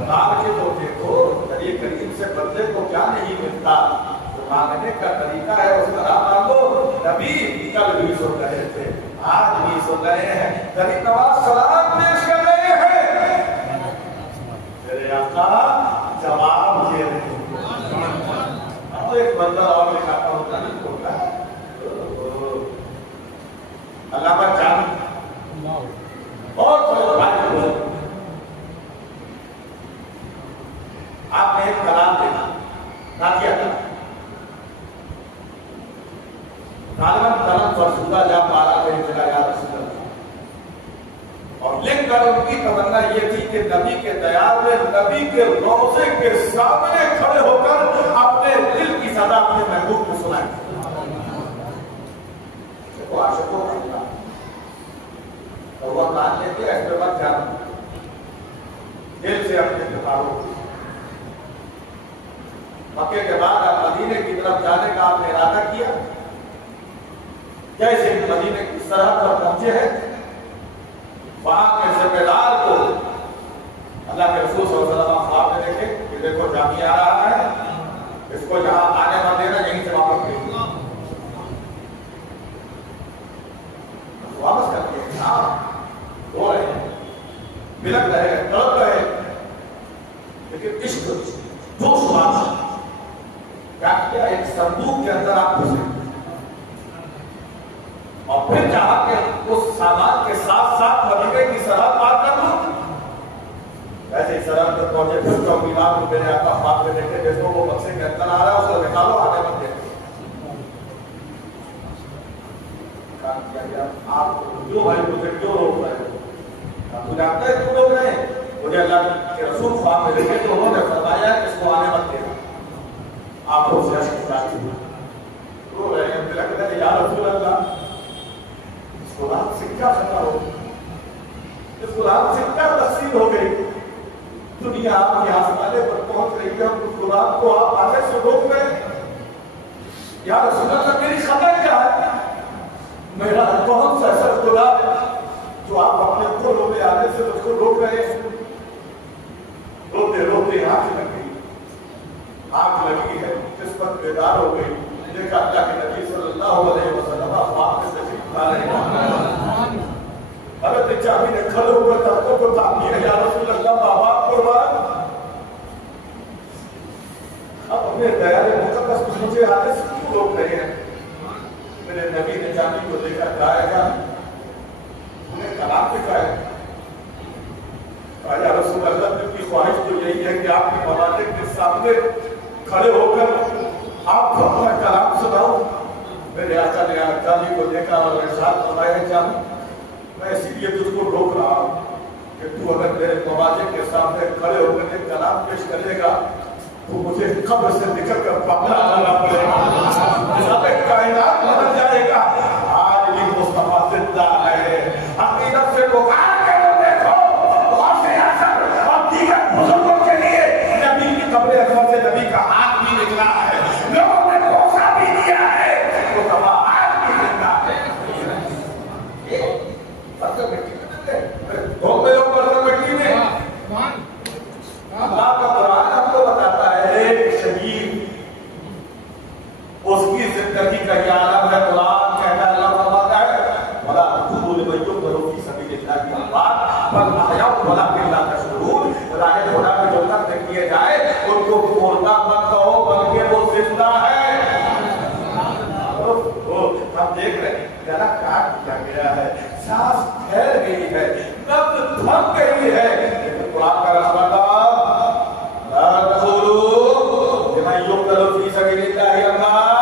नाम के तो देखो करीब करीब से बदले को क्या नहीं मिलता, मांगने का तरीका है उस तरह मांगो। नबी कल भी सुन रहे थे, आज भी सुन रहे हैं, गरीब नवाज सलाम पेश कर रहे हैं, मेरे आका जवाब दे रहे हैं। अब एक बंदा और लिखाता हूँ तारीफ होगा अल्लामा जान और भाई आपने एक कलाम देखा ना किया था गालिबन कलम फरशुदा जा पारा गए जगह या रसूल अल्लाह। और लिख कर उनकी तमन्ना ये थी कि नबी के दयाल में नबी के रोज़े के सामने खड़े होकर अपने दिल की सदा अपने महबूब को सुनाए। देखो आशिकों का अल्लाह तो वह मान लेते हैं, इसमें मत जान दिल से अपने पुकारो। मक्के के बाद आप मदीने की तरफ जाने का आपने इरादा किया, जैसे मदीने की सरहद पर पहुंचे हैं, वहां के जिम्मेदार को अल्लाह के रसूल सल्लल्लाहु अलैहि वसल्लम ख्वाब में देखे कि देखो जामी आ रहा है, इसको जहां आने मत देना, यहीं से वापस भेजना। वापस कर दिया, रो रहे हैं, बिलक रहे हैं, तड़प रहे हैं, लेकिन इश्क जोश बात क्या किया, एक संदूक के अंदर आप घुसे और फिर चाहा कि उस सामान के साथ साथ मदीने की सरहद पार कर लूं। ऐसे ही सरहद पर पहुंचे, फिर चौकीदार को मेरे आका ख्वाब में देखे, देखो वो बक्से के अंदर आ रहा है, उसको निकालो, आने मत देना। आप क्यों भाई मुझे क्यों रोक रहे हो? आप जानते हैं क्यों रोक रहे हैं? मुझे अल्लाह के रसूल ख्वाब में देखे तो उन्होंने फरमाया इसको आने मत देना। आप रो रहे हैं, तिलक रहे या रसूल अल्लाह, गुलाब से क्या खतरा हो, इस गुलाब से क्या तस्वीर हो गई, दुनिया आपके आसमाने पर पहुंच रही है, उस गुलाब को आप आगे से रोक रहे हैं। या रसूल अल्लाह मेरी खबर क्या है, मेरा कौन सा ऐसा गुलाब जो आप अपने कोलों में आने से मुझको रोक रहे हैं। रोते रोते आंख लग गई, आंख लगी है, किस्मत बेदार हो गई। देखा अल्लाह के नबी सल्लल्लाहु अलैहि वसल्लम ख्वाब में हज़रत चाबी ने खड़े होकर तख्तों को थाम दिया, या रसूल अल्लाह बाबा कुर्बान। अब अपने दयाले मुकद्दस को मुझे आने से क्यों रोक रहे हैं? मेरे नबी ने चाबी को देखा, जाएगा उन्हें कलाम लिखा है, या रसूल अल्लाह की ख्वाहिश तो यही है कि आपकी ममालिक के सामने खड़े होकर आपको अपना कलाम सुनाओ। मेरे आका ने चाबी को देखा और इरशाद फरमाया, चाबी मैं इसीलिए तुझको रोक रहा हूँ कि तू अगर मेरे मवाजे के सामने खड़े होकर एक कलाम पेश करेगा तो मुझे कब्र से निकल कर पकड़ा जाना पड़ेगा, कायनात बदल जाएगा। आज भी मुस्तफा जिंदा है, अकीदत से पुकार के वो देखो, और दीगर बुजुर्गों के लिए नबी की कब्र अकबर से नबी का हाथ भी निकला है, लोगों ने भरोसा भी दिया है, मुस्तफा आज भी जिंदा है। मिट्टी में अल्लाह का कुरान हमको बताता है एक शहीद उसकी जिंदगी का ये आलम है। कुरान कहता है, अल्लाह फरमाता है वला तक़ूलू लिमन युक़तलू फ़ी सबीलिल्लाहि अम्वात बल अहयाउ वलाकिन ला तशऊरून। राह खुदा में जो कत्ल किए जाए उनको मुर्दा मत कहो, बल्कि वो जिंदा है। हम देख रहे हैं गला काट दिया गया है, सांस फैल गई है, नब्ज थम गई है, लेकिन कुरान का रसूल ला तक़ूलू लिमन युक़तलू फ़ी सबीलिल्लाहि अम्वात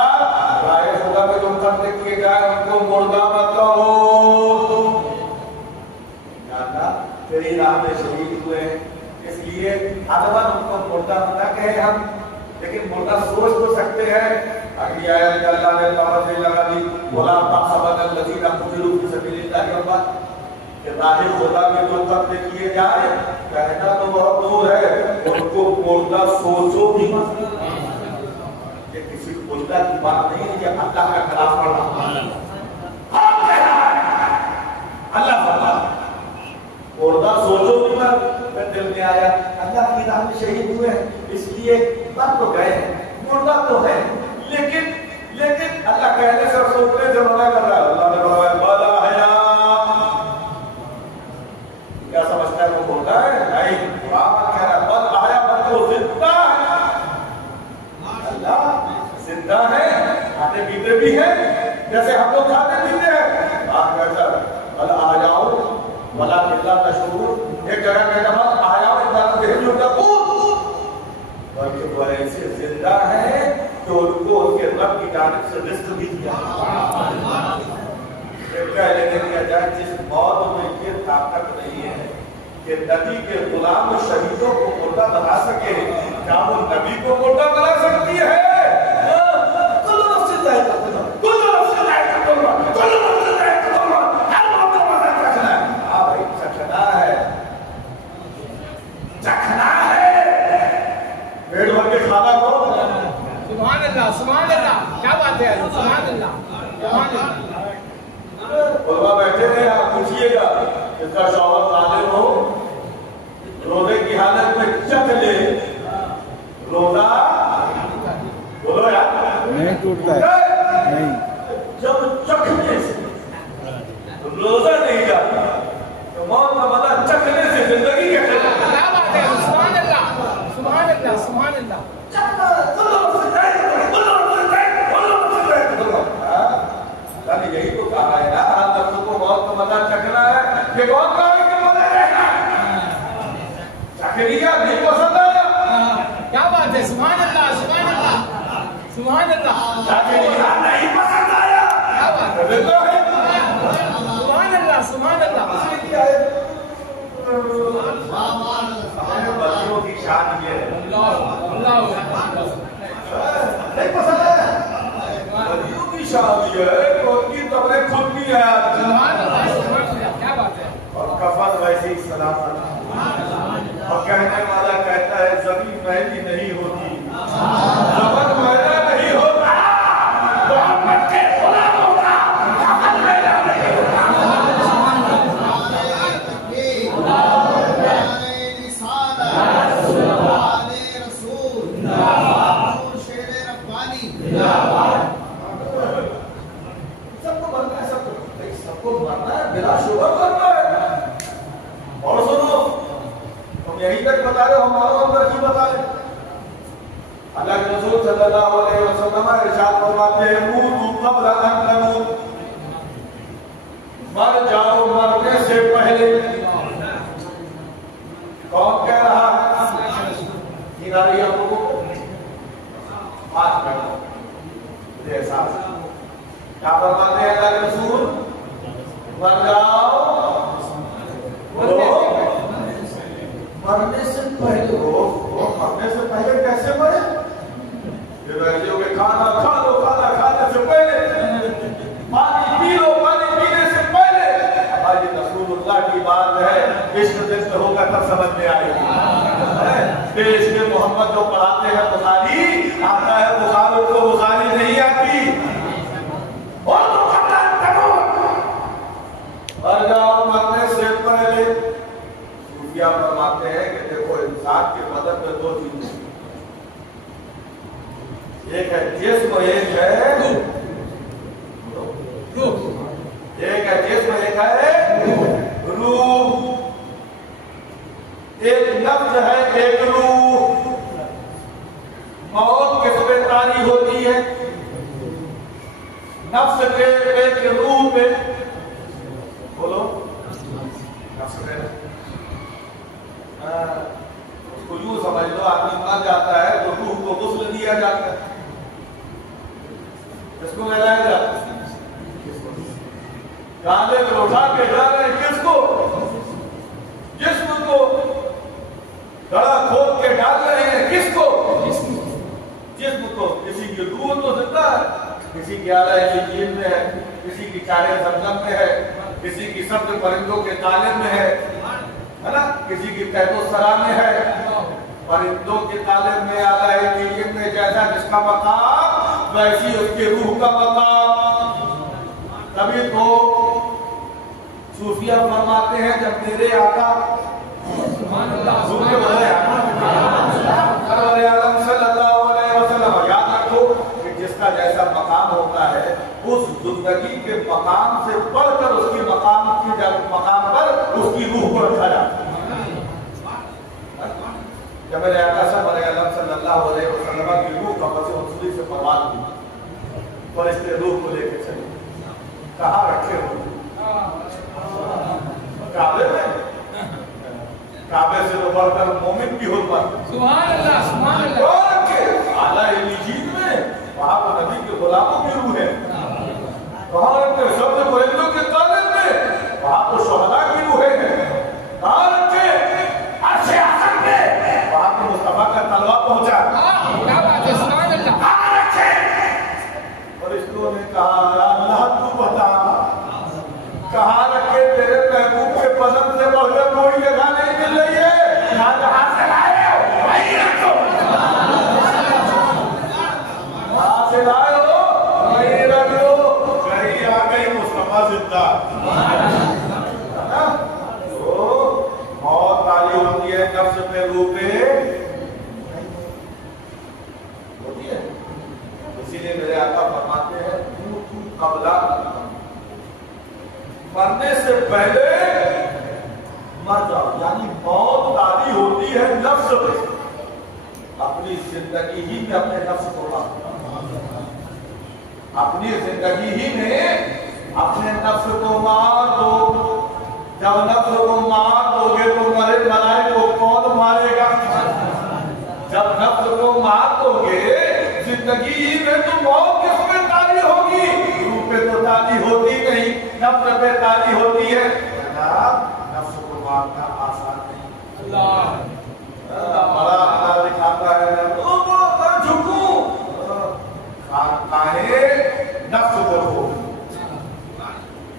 لیے ادبن ان کو مردہ نہ کہیں ہم، لیکن مردہ سوچ تو سکتے ہیں۔ اگلی آیت میں اللہ نے توجہ لگا دی وَلَا تَحْسَبَنَّ الَّذِينَ قُتِلُوا فِي سَبِيلِ اللَّهِ أَمْوَاتًا، کہ راہ خدا میں جو قتل کیے جائے کہنا تو بہت دور ہے، ان کو مردہ سوچو بھی مت۔ یہ کسی مردہ کی بات نہیں ہے، یہ اللہ کا خلاف پڑھنا اللہ فرما مردہ سوچو بھی مت۔ میں دل میں آیا اللہ کی راہ میں شہید ہوئے ہیں اس لیے مر تو گئے ہیں، مردہ تو ہے، لیکن اللہ کہنے سے سوچنے سے منع کر رہا ہے۔ اللہ نے فرمایا بل احیاء، کیا سمجھتا ہے وہ مردہ ہے؟ نہیں، قرآن کہہ رہا ہے بل احیاء، بل وہ زندہ ہے۔ اللہ زندہ ہے، کھاتے پیتے بھی ہیں جیسے ہم لوگ کھاتے پیتے ہیں۔ بل احیاء ولکن لا تشعرون، ایک جگہ کہتا ہے بل احیاء اذا بهم يرتقون، بلکہ وہ ایسے زندہ ہیں جو ان کو ان کے رب کی جانب سے رزق بھی دیا پہلے نے دیا جائے۔ جس موت میں یہ طاقت نہیں ہے کہ نبی کے غلام شہیدوں کو مردہ بنا سکے، کیا وہ نبی کو مردہ بنا سکتی ہے؟ کل نفس ذائقۃ الموت، کل نفس ذائقۃ الموت، کل نفس ذائقۃ الموت، ہر موت کو مزہ چکھنا ہے۔ ہاں بھائی چکھنا ہے، چکھنا ہے، پیٹ بھر کے کھانا کو۔ سبحان اللہ، سبحان اللہ، کیا بات ہے، سبحان اللہ، سبحان اللہ۔ علماء بیٹھے ہیں، آپ پوچھئے گا جس کا شوہر ظالم ہو روزے کی حالت میں چکھ لے، روزہ بولو یار نہیں ٹوٹتا ہے، نہیں، جب چکھنے سے روزہ نہیں جاتا تو موت کا مزہ چکھنے سے زندگی کے کیا بات ہے، سبحان اللہ، سبحان اللہ، سبحان اللہ۔ یہی تو کہا ہے نا، ہر نفس کو موت کا مزہ چکھنا ہے، یہ کون کہا ہے کہ مزہ رہنا چکھ لیا، نہیں پسند آیا، کیا بات ہے، سبحان اللہ، سبحان اللہ، سبحان اللہ، چکھ لیا نہیں پسند آیا، کیا بات ہے، زندہ ہے۔ سبحان اللہ، سبحان اللہ۔ ہمارے بچوں کی شان یہ ہے، اللہ نہیں پسند آیا، بچوں کی شان یہ ہے کہ ان کی قبریں خود بھی ہے، سبحان اللہ، سبحان اللہ، کیا بات ہے، اور کفن ویسے ہی سلامت، اور کہنے والا کہتا ہے زمین میلی نہیں ہوتی، زمین میلا نہیں ہوتا، محمد کے غلام ہوگا، زمین میلا نہیں ہوتا۔ سب کو مرنا ہے، بلا شبہ مرنا ہے۔ اور سنو، تم یہی تک بتا رہے ہو، ہمارا اندر کی بتا رہے؟ اللہ کے رسول صلی اللہ علیہ وسلم ارشاد فرماتے ہیں موتوا قبل ان تموت، مر جاؤ مرنے سے پہلے۔ کون کہہ رہا ہے؟ نیند آ رہی ہے آپ لوگوں کو؟ بات کرو، مجھے احساس ہے۔ کیا فرماتے ہیں اللہ کے رسول؟ مر جاؤ، مرنے سے پہلے ہو، مرنے سے پہلے کیسے مرے؟ یہ ویسے ہو کہ کھانا کھا لو، کھانا کھانے سے پہلے، پانی پی لو، پانی پینے سے پہلے۔ آج رسول اللہ کی بات ہے، عشق جس میں ہوگا تب سمجھ میں آئے گی۔ عشق محمد جو پڑھاتے ہیں بخاری آتا ہے، بخاری کو بخاری نہیں آتی، اور تو خبر کرو مر جاؤ مرنے سے پہلے۔ صوفیہ فرماتے ہیں کہ دیکھو انسان کی مدد میں دو چیزیں، ایک ہے جسم، ایک ہے روح، ایک ہے جسم، ایک ہے روح، ایک نفس ہے، ایک روح۔ موت کس پہ طاری ہوتی ہے؟ نفس کے ایک روح پہ، بولو نفس پہ، اس کو یوں سمجھ لو آدمی مر جاتا ہے تو روح کو غسل دیا جاتا ہے، اس کو نہلایا جاتا ہے، کاندھے پہ اٹھا کے جا رہے ہیں کس کو؟ جسم کو۔ गड़ा खोद के डाल रहे हैं किसको? जिस्म को। किसी की रूह तो जिंदा है, किसी की आला इल्लीयीन में है, किसी की चारे ज़मज़म में है, किसी की सब्ज़ परिंदों के ताले में है ना, किसी की तहतो सरा में है, परिंदों के ताले में, आला इल्लीयीन में जैसा जिसका मकाम वैसी उसकी रूह का मकाम। तभी तो सूफिया फरमाते हैं जब मेरे आका याद रखो कि जिसका जैसा मकाम होता है उस जिंदगी के मकाम से बढ़कर उसकी मकाम पर उसकी रूह को रखा जाता है। जब मेरे आका सल्लल्लाहु अलैहि वसल्लम की रूह कब्र से परवाज हुई, फरिश्ते रूह को लेकर चले, कहाँ रखे हो? काबे में। काबे से तो बढ़कर मोमिन भी हो पाते। सुभान अल्लाह, सुभान अल्लाह। आला इल्लीयीन में वहाँ तो नबी के गुलामों की रूह है। वहाँ रखते शब्द परिंदों के तालिब में, वहाँ तो शुहदा की रूहें हैं। कहाँ रखे? अर्शे आज़म में, वहाँ तो मुस्तफा का तलवा पहुँचा। क्या बात है, सुभान अल्लाह। कहाँ रखे? फरिश्तों ने कहा अल्लाह तू बता कहाँ रखे? तेरे महबूब के पसंद से बढ़कर कोई जगह नहीं मिल रही है, जहाँ से लाए हो वहीं रखो, वहाँ से लाए हो वहीं रख लो। कहीं आ गई मुस्तफा जिंदा। तो बहुत ताली होती है नफ्स पे, रूह पे होती है। इसीलिए मेरे आका फरमाते हैं तू कबला मरने से पहले मर जाओ, यानी मौत तारी होती है नफ्स पे। अपनी जिंदगी ही में अपने नफ्स को मार, अपनी जिंदगी ही में अपने नफ्स को मार दो। जब नफ्स को मार दोगे तो मरे मलाए को कौन मारेगा? जब नफ्स को मार दोगे जिंदगी ही में तो मौत किसमें तारी होगी? रूह पे तो तारी होती नहीं, नफ्स पे तारी होती है। नफ्स को मारना आसान नहीं। बड़ा अल्लाह दिखाता है झुकू खानकाहे नफ्स को हो,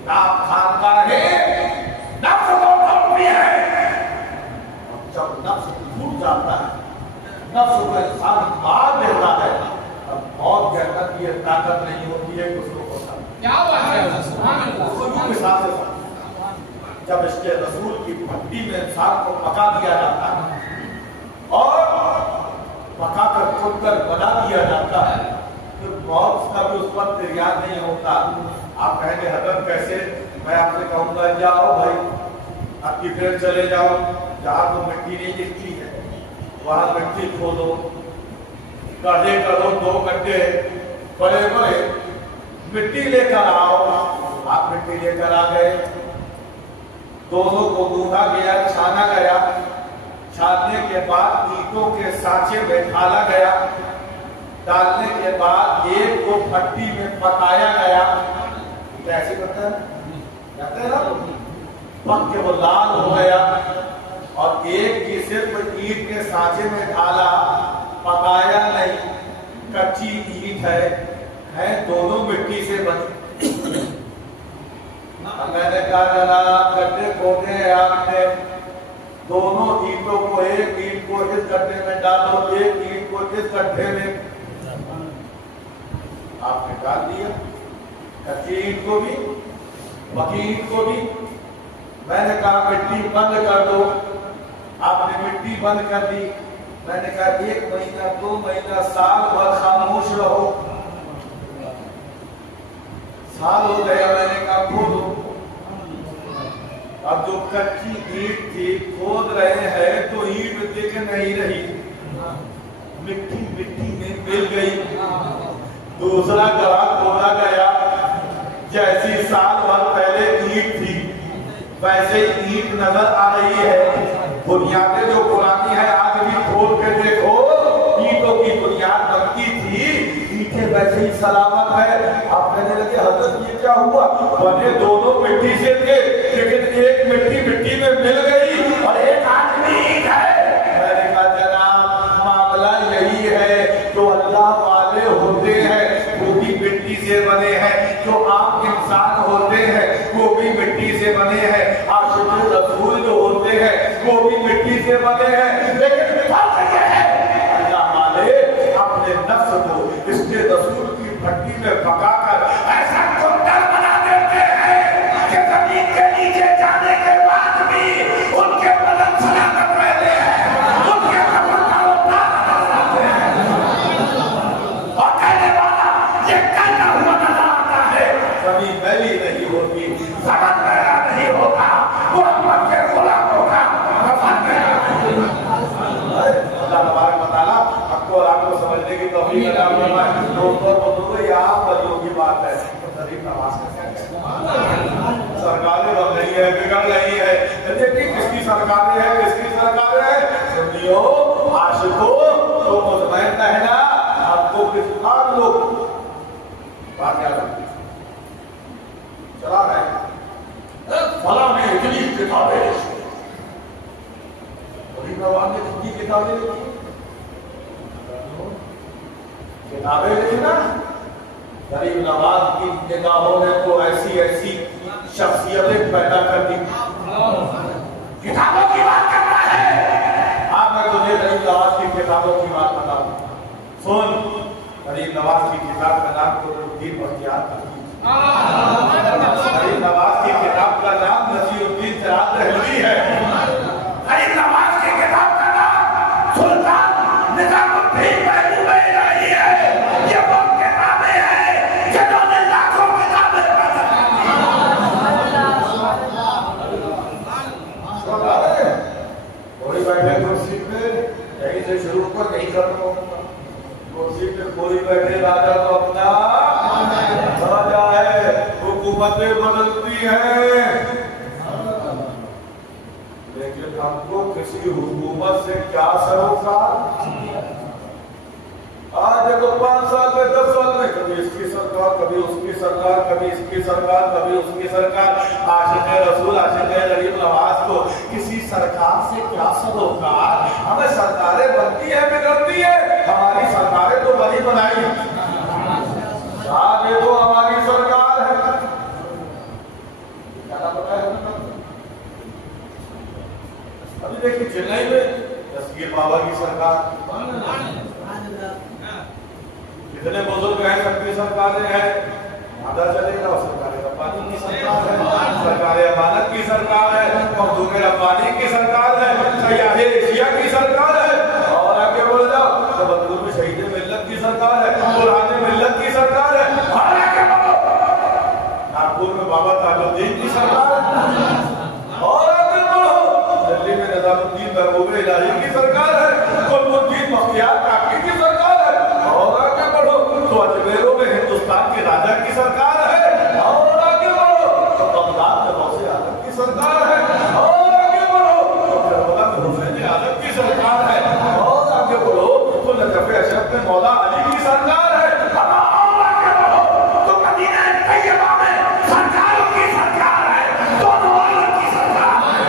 खानकाहे नफ्स को भी है। जब नफ्स टूट जाता है, नफ्स को इंसान मार देता है, अब मौत के अंदर की ताकत नहीं होती है कि उसको होता। क्या बात है, सुभान अल्लाह। जब इसके रसूल की भट्टी में इंसान को पका दिया जाता है और पका कर खुद कर बना दिया जाता है, फिर मौत का भी उस वक्त याद नहीं होता। आप कहेंगे हजरत कैसे? मैं आपसे कहूंगा जाओ भाई, आपकी फिर चले जाओ जहाँ तो मिट्टी नहीं दिखती है, वहां मिट्टी खोदो, गड्ढे करो, 2 गड्ढे बड़े बड़े, मिट्टी लेकर आओ। आप मिट्टी लेकर आ गए, दोनों को गूंथा गया, छाना गया, छानने के बाद ईंटों के सांचे में ढाला गया, डालने के बाद एक को भट्टी में पकाया गया। कैसे करते हैं? कहते हैं ना, पक के वो लाल हो गया, और एक की सिर्फ ईंट के सांचे में ढाला, पकाया नहीं, कच्ची ईंट है दोनों मिट्टी से बनी। मैंने कहा जनाब गड्ढे खोदे हैं आपने, दोनों ईंटों को, एक ईंट को इस गड्ढे में डालो, एक ईंट को इस गड्ढे में, आपने डाल दिया कच्ची ईंट को भी, पकी ईंट को भी। मैंने कहा मिट्टी बंद कर दो, आपने मिट्टी बंद कर दी। मैंने कहा 1 महीना, 2 महीना, साल भर खामोश रहो। साल हो गया, मैंने कहा खोदो। अब जो कच्ची ईंट थी खोद रहे हैं तो ईंट दिख नहीं रही, मिट्टी मिट्टी में मिल गई। दूसरा गड्ढा खोदा गया, जैसी साल भर पहले ईंट थी वैसे ईंट नजर आ रही है। बुनियादें जो पुरानी है आज भी खोद के देखो, ईंटों की बुनियाद बनती थी, ईंटें वैसे ही सलामत है। आप कहने लगे हजरत ये क्या हुआ? बने दोनों मिट्टी से थे, लेकिन एक मिट्टी मिट्टी में मिल गई और एक आदमी ईंट है। मैंने अल्लाह तबारक व तआला आपको और आपको समझने की तौफीक अता फरमाए। दोस्तों बुजुर्गों, ये आप बलियों की बात है, तो गरीब नवाज का क्या कहना? सरकारें बन रही है, बिगड़ रही है, देखिए किसकी सरकारें हैं, किसकी सरकारें हैं। सुनियो आशिको तो मुतमईन रहना, आपको किस आप लोग बात याद रखिए, चला रहे फला में इतनी किताबें लिखी, गरीब नवाज ने कितनी किताबें लिखी, किताबें लिखी ना। गरीब नवाज की निगाहों ने तो ऐसी ऐसी शख्सियतें पैदा कर दी। किताबों की बात कर रहा है, आप मैं तुझे गरीब नवाज की किताबों की बात बताऊं। सुन, गरीब नवाज की किताब का नाम कुतुबुद्दीन बख्तियार तहजीब। गरीब नवाज की किताब का नाम नसीरुद्दीन सिराज दहलवी है। गरीब नवाज की किताब का नाम सुल्तान निजामुद्दीन महबूब इलाही है। ये वो किताबें हैं जिन्होंने लाखों किताबें कोई बैठे कुर्सी पे कहीं से शुरू कर नहीं खत्म होगा। कुर्सी पे कोई बैठे राजा तो अपना राजा है, हुकूमतें बदलती हैं, लेकिन हमको किसी हुकूमत से क्या सरोकार। आज देखो 5 साल में 10 साल में कभी इसकी सरकार, कभी उसकी सरकार, कभी इसकी सरकार, कभी उसकी सरकार। आशिक़े रसूल, आशिक़े गरीब नवाज को किसी सरकार से क्या सरोकार। हमें सरकारें बनती है, बिगड़ती है, हमारी सरकारें तो बनी बनाई है। ये तो हमारी सरकार है, क्या पता है। अभी देखिए चेन्नई में जसकीर बाबा की सरकार, इतने बुजुर्ग हैं, सबकी सरकारें हैं, आधा चलेगा। सरकार रब्बानी की सरकार है, सरकार अमानत की सरकार है, मखदूम रब्बानी की सरकार है, सयाह एशिया की सरकार है, और आगे बोल जाओ तो बदलूर में शहीद मिल्लत की सरकार है, कुरान मिल्लत की सरकार है, और आगे बढ़ो नागपुर में बाबा ताजुद्दीन की सरकार है, और आगे बढ़ो दिल्ली में निजामुद्दीन महबूब इलाही की सरकार है, कुतुबुद्दीन बख्तियार काकी की सरकार है, और आगे बढ़ो तो अजमेरों में हिंदुस्तान के राजा की सरकार है, और आगे बढ़ो तो बगदाद में गौसे आजम की सरकार है, और आगे बढ़ो तो करबला में हुसैन आजम की सरकार है, और आगे बढ़ो तो नजफ अशरफ में मौला अली की सरकार है, और आगे बढ़ो तो मदीना तैयबा में सरकारों की सरकार है, दोनों वालों की सरकार है।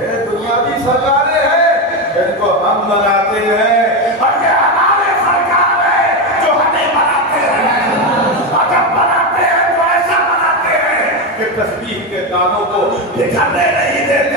ये दुनियावी सरकारें हैं जिनको हम बनाते हैं, और ये हमारे सरकार है जो हमें बनाते हैं। अगर बनाते हैं तो ऐसा बनाते हैं कि तस्बीह के दानों को बिखरने नहीं देते।